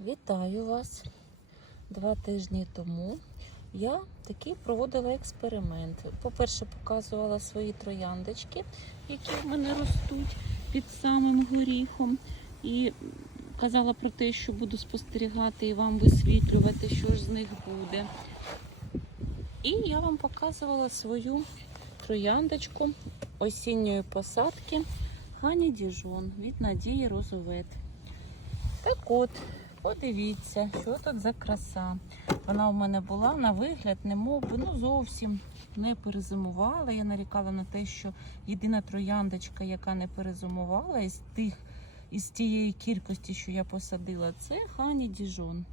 Вітаю вас! Два тижні тому я такий проводила експеримент. По-перше, показувала свої трояндочки, які в мене ростуть під самим горіхом. І казала про те, що буду спостерігати і вам висвітлювати, що ж з них буде. І я вам показувала свою трояндочку осінньої посадки Гані Діжон від Надії Розовет. Так от, подивіться, що тут за краса. Вона у мене була на вигляд, не мов би, ну зовсім не перезимувала. Я нарікала на те, що єдина трояндочка, яка не перезимувала із тих, із тієї кількості, що я посадила, це Хані Діжон.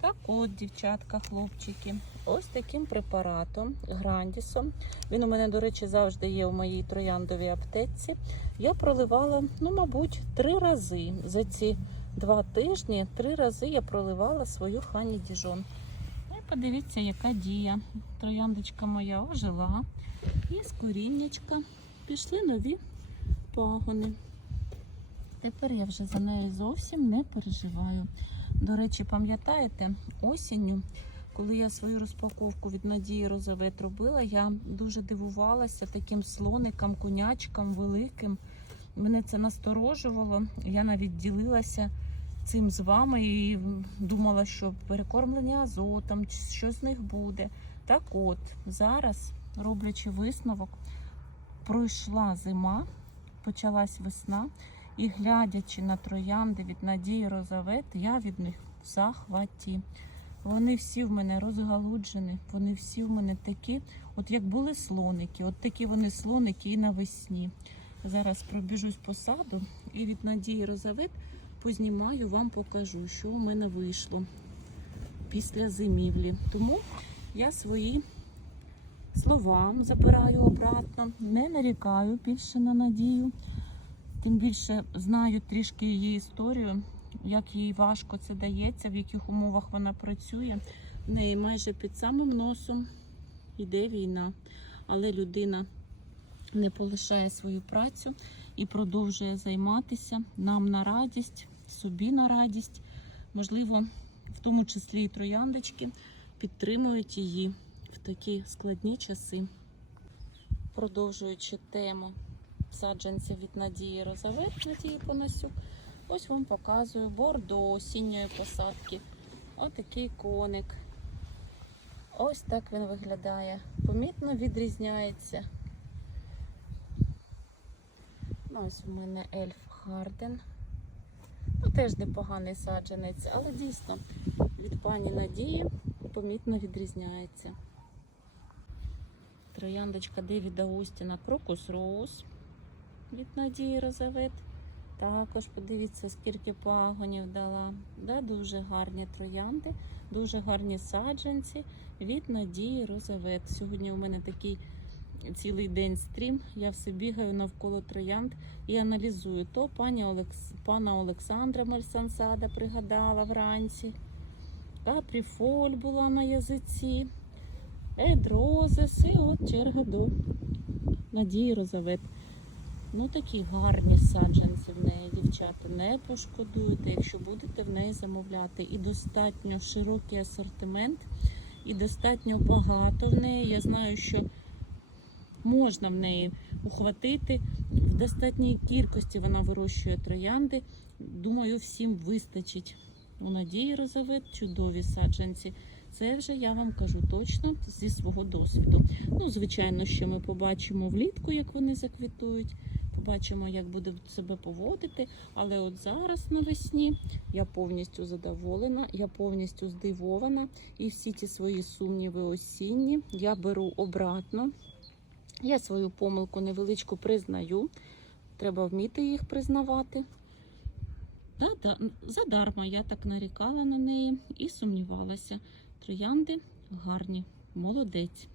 Так от, дівчатка, хлопчики, ось таким препаратом, грандісом. Він у мене, до речі, завжди є в моїй трояндовій аптеці. Я проливала, ну, мабуть, три рази за ці два тижні. Три рази я проливала свою хані діжон. Ну і подивіться, яка дія. Трояндочка моя ожила. І з коріннячка пішли нові пагони. Тепер я вже за нею зовсім не переживаю. До речі, пам'ятаєте, осінню, коли я свою розпаковку від Надії Розовет робила, я дуже дивувалася таким слоникам, конячкам великим. Мене це насторожувало. Я навіть ділилася цим з вами і думала, що перекормлення азотом, що з них буде. Так от, зараз, роблячи висновок, пройшла зима, почалась весна. І глядячи на троянди від Надії Розавет, я від них в захваті. Вони всі в мене розгалуджені, вони всі в мене такі, от як були слоники, от такі вони слоники і навесні. Зараз пробіжусь по саду і від Надії Розавет познімаю, вам покажу, що у мене вийшло після зимівлі. Тому я свої слова забираю обратно, не нарікаю більше на надію. Тим більше знаю трішки її історію, як їй важко це дається, в яких умовах вона працює. В неї майже під самим носом йде війна, але людина не полишає свою працю і продовжує займатися нам на радість, собі на радість. Можливо, в тому числі і трояндочки підтримують її в такі складні часи. Продовжуючи тему саджанців від Надії Розавет, Надії Понасюк. Ось вам показую бордо осінньої посадки. Отакий коник. Ось так він виглядає. Помітно відрізняється. Ну, ось у мене ельф Харден. Ну, теж непоганий саджанець, але дійсно від пані Надії помітно відрізняється. Трояндочка Девіда Остіна Крокус Роуз від Надії Розавет. Також подивіться, скільки пагонів дала. Да, Дуже гарні троянди, дуже гарні саджанці від Надії Розавет. Сьогодні у мене такий цілий день стрім. Я все бігаю навколо троянд і аналізую. То пані Олекс... пана Олександра Мельсансада пригадала вранці. Капріфоль була на язиці. Едрозис і от черга до Надії Розавет. Ну, такі гарні саджанці в неї, дівчата. Не пошкодуйте, якщо будете в неї замовляти. І достатньо широкий асортимент, і достатньо багато в неї. Я знаю, що можна в неї ухватити. В достатній кількості вона вирощує троянди. Думаю, всім вистачить. У Надії Розавет чудові саджанці. Це вже я вам кажу точно зі свого досвіду. Ну, звичайно, що ми побачимо влітку, як вони заквітують. Побачимо, як буде себе поводити. Але от зараз навесні я повністю задоволена, я повністю здивована. І всі ті свої сумніви осінні я беру обратно. Я свою помилку невеличку признаю. Треба вміти їх признавати. Да, да, задарма я так нарікала на неї і сумнівалася. Троянди гарні, молодець.